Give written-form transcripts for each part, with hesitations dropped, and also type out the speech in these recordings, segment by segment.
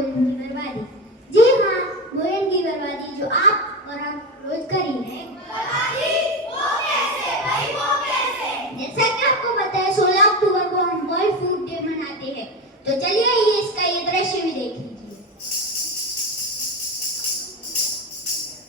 भोजन की बर्बादी। जी हाँ, भोजन की बर्बादी जो आप और हम रोज कर ही हैं। बर्बादी वो कैसे भाई, वो कैसे? जैसा कि आपको पता है 16 अक्टूबर को हम वर्ल्ड फूड डे मनाते हैं, तो चलिए इसका ये दृश्य भी देख लीजिए।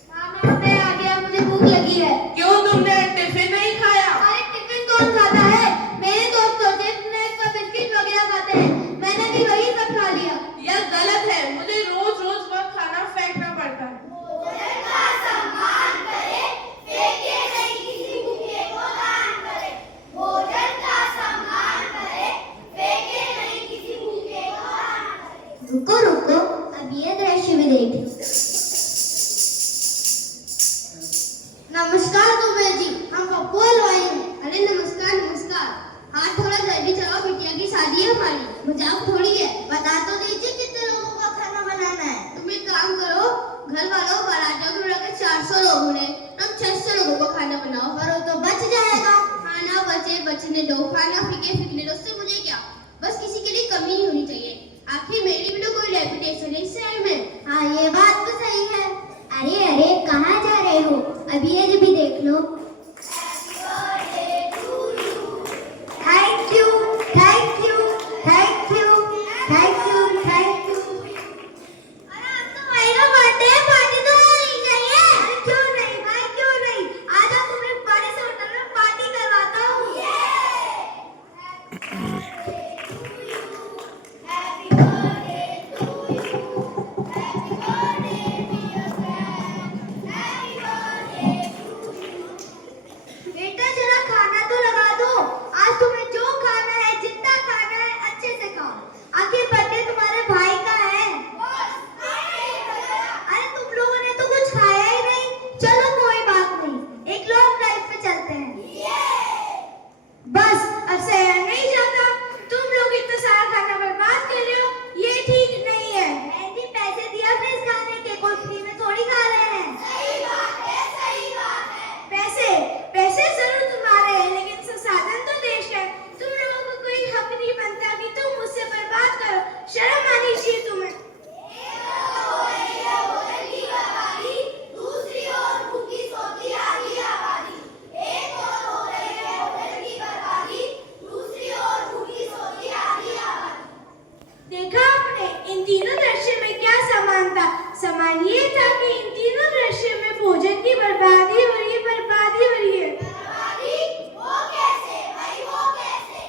मामा मैं आ गया, मुझे भूख लगी है। क्यों तुमने टिफिन नहीं खाया? अरे टिफिन कौन खाता है? मेरे दोस्त तो चिप्स का बिस्किट वगैरह खाते हैं, मैंने भी वही सब खा लिया। यह गलत है, मुझे रोज रोज वह खाना फेंकना पड़ता है। भोजन का सम्मान करें, फेंके नहीं किसी भूखे को दान करें। भोजन का सम्मान करें, फेंके नहीं किसी भूखे को दान करें। रुको रुको, अब ये दृश्य भी देख लो। नमस्कार दुबे जी, हम पप्पू हलवाई हैं। अरे नमस्कार नमस्कार। हाँ थोड़ा जल्दी चलो, बिटिया की शादी है हमारी। मजाक थोड़ी है, बता तो दीजिए कितने लोगों का खाना बनाना है। तुम एक काम करो, घर वालों बारातियों को मिलाकर 400 लोग हैं, तब 600 लोगों का खाना बनाओ। पर वो तो बच जाएगा। खाना बचे बचने दो, खाना फीके फिकने दो, उससे मुझे क्या। बस किसी के लिए कमी नहीं होनी चाहिए। आखिर मेरी भी तो कोई रेपुटेशन है इस शहर में। हाँ ये बात तो सही है। अरे अरे कहाँ जा रहे हो, अभी ये भी देख लो। Thank you thank you thank you thank you thank you. अरे आप तो भाई का बर्थडे है, पार्टी तो होनी चाहिए। क्यों नहीं भाई, क्यों नहीं, आज आप तुम्हें बड़े से होटल में पार्टी करवाता हूँ। बेटा जरा खाना तो लगा दो, आज तुम्हें जो खाना है, जितना खाना है अच्छे से खाओ। आखिर बर्थडे तुम्हारे भाई का है। अरे तुम लोगों ने तो कुछ खाया ही नहीं। चलो कोई बात नहीं, एक लॉन्ग ड्राइव पे चलते हैं। बस अब शहर नहीं जाता, तुम लोग इतना सारा खाना बर्बाद कर रहे हो, ये ठीक नहीं है। ऐसे पैसे दिया अपने इस खाने के, कोई फ्री में थोड़ी खा रहे हैं। सही बात है, सही बात है। पैसे पैसे जरूर तुम्हारे हैं, लेकिन संसाधन तो देश का है। तुम लोगों को कोई हक नहीं बनता कि तुम मुझसे बर्बाद करो। शर्म आनी चाहिए तुम्हें। दूसरी ओर भूखी सोती आधी आबादी। एक ओर हो रही है भोजन की बर्बादी, दूसरी ओर भूखी सोती आधी आबादी। देखा आपने इन तीनों दृश्य में क्या समान था? समान ये था कि इन तीनों दृश्य में भोजन की बर्बादी हो रही है, बर्बादी हो रही है। बर्बादी वो कैसे भाई, वो कैसे?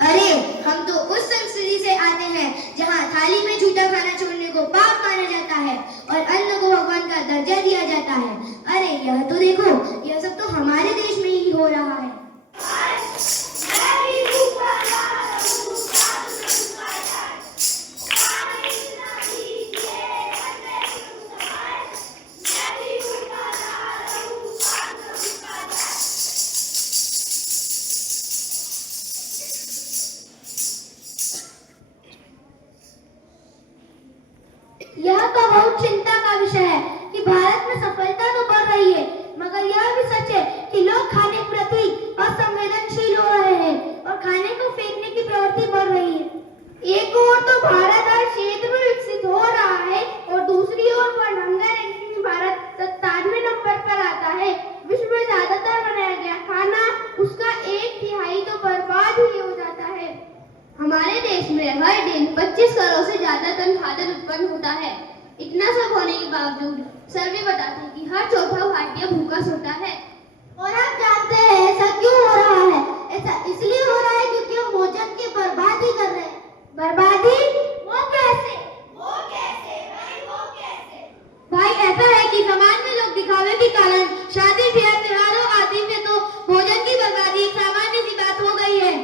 अरे हम तो उस संस्कृति से आते हैं जहाँ थाली में झूठा खाना छोड़ने को पाप माना जाता है और अन्न को भगवान का दर्जा दिया जाता है। अरे यह तो देखो, यह सब तो हमारे देश में ही हो रहा है। मैं भी भूखा ना रहूं, साथ में भूखा जाए। खाने ना दीजिए, अन्य सुखाए। मैं भी भूखा ना रहूं, साथ में भूखा जाए। यह तो बहुत चिंता का विषय है कि भारत में सफलता तो बढ़ रही है, मगर यह भी सच है कि लोग खाने के प्रति असंवेदनशील हो रहे हैं और खाने को फेंकने की प्रवृत्ति बढ़ रही है। एक ओर तो भारत हर क्षेत्र में विकसित हो रहा है और दूसरी ओर वर्ल्ड हंगर रैंकिंग में भारत 97वें नंबर पर आता है। विश्व में ज्यादातर बनाया गया खाना, उसका 1/3 तो बर्बाद ही हो जाता है। हमारे देश में हर दिन 25 करोड़ से ज्यादा टन खाद्य उत्पन्न होता है। इतना सब होने के बावजूद सर्वे बताते हैं कि हर चौथा भारतीय भूखा सोता है। और आप जानते हैं ऐसा क्यों हो रहा है? ऐसा इसलिए हो रहा है क्योंकि हम भोजन की बर्बादी कर रहे हैं। बर्बादी वो कैसे? वो कैसे भाई, वो कैसे? भाई ऐसा है कि समाज में लोग दिखावे के कारण शादी ब्याह त्योहारों आदि में तो भोजन की बर्बादी एक सामान्य सी बात हो गई है।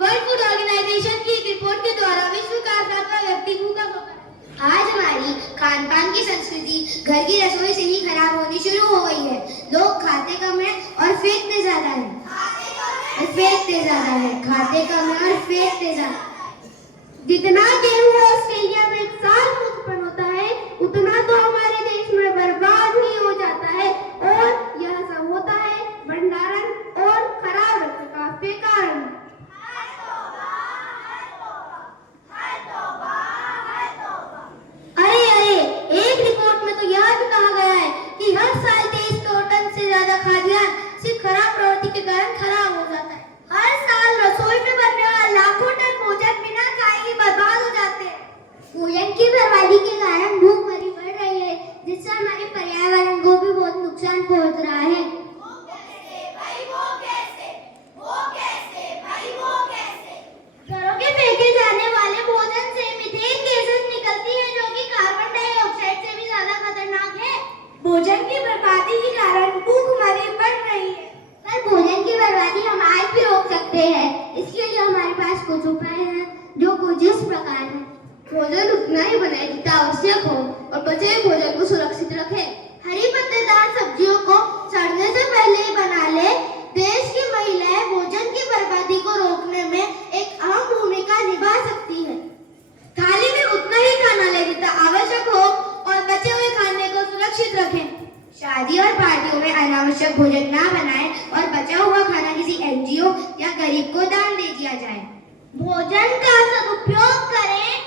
वर्ल्ड फूड ऑर्गेनाइजेशन की एक रिपोर्ट के द्वारा विश्व का 7वां व्यक्ति भूखा सोता है। आज हमारी खान पान की संस्कृति घर की रसोई से ही खराब होनी शुरू हो गई है। लोग खाते कम है और फेंकते ज्यादा है। फेंकते ज्यादा है, खाते कम है और फेंकते ज्यादा। जितना गेहूं ऑस्ट्रेलिया में एक साल में उत्पन्न होता है, उतना तो हमारे देश में बर्बाद ही हो जाता है। और यह सब होता है भंडारण और खराब रखरखाव के कारण। भोजन की बर्बादी के कारण भूखमरी बढ़ रही है, जिससे हमारे पर्यावरण को भी बहुत नुकसान पहुंच रहा है। घरों के फेंके जाने वाले भोजन से मीथेन गैसेस निकलती है, जो कि कार्बन डाइऑक्साइड से भी ज्यादा खतरनाक है। भोजन की बर्बादी के कारण भूखमरी बढ़ रही है। पर भोजन की बर्बादी हम आज भी रोक सकते हैं। इसके लिए हमारे पास कुछ उपाय हैं, जो कुछ इस प्रकार हैं। भोजन उतना ही बनाए जितना आवश्यक हो और बचे हुए भोजन को सुरक्षित रखें। हरी पत्तेदार सब्जियों को सड़ने से पहले ही बना ले। देश की महिलाएं भोजन की बर्बादी को रोकने में एक अहम भूमिका निभा सकती है। थाली में उतना ही खाना ले जितना आवश्यक हो और बचे हुए खाने को सुरक्षित रखें। शादी और पार्टियों में अनावश्यक भोजन ना बनाएं और बचा हुआ खाना किसी एनजीओ या गरीब को दान दे दिया जाए। भोजन का सदुपयोग करें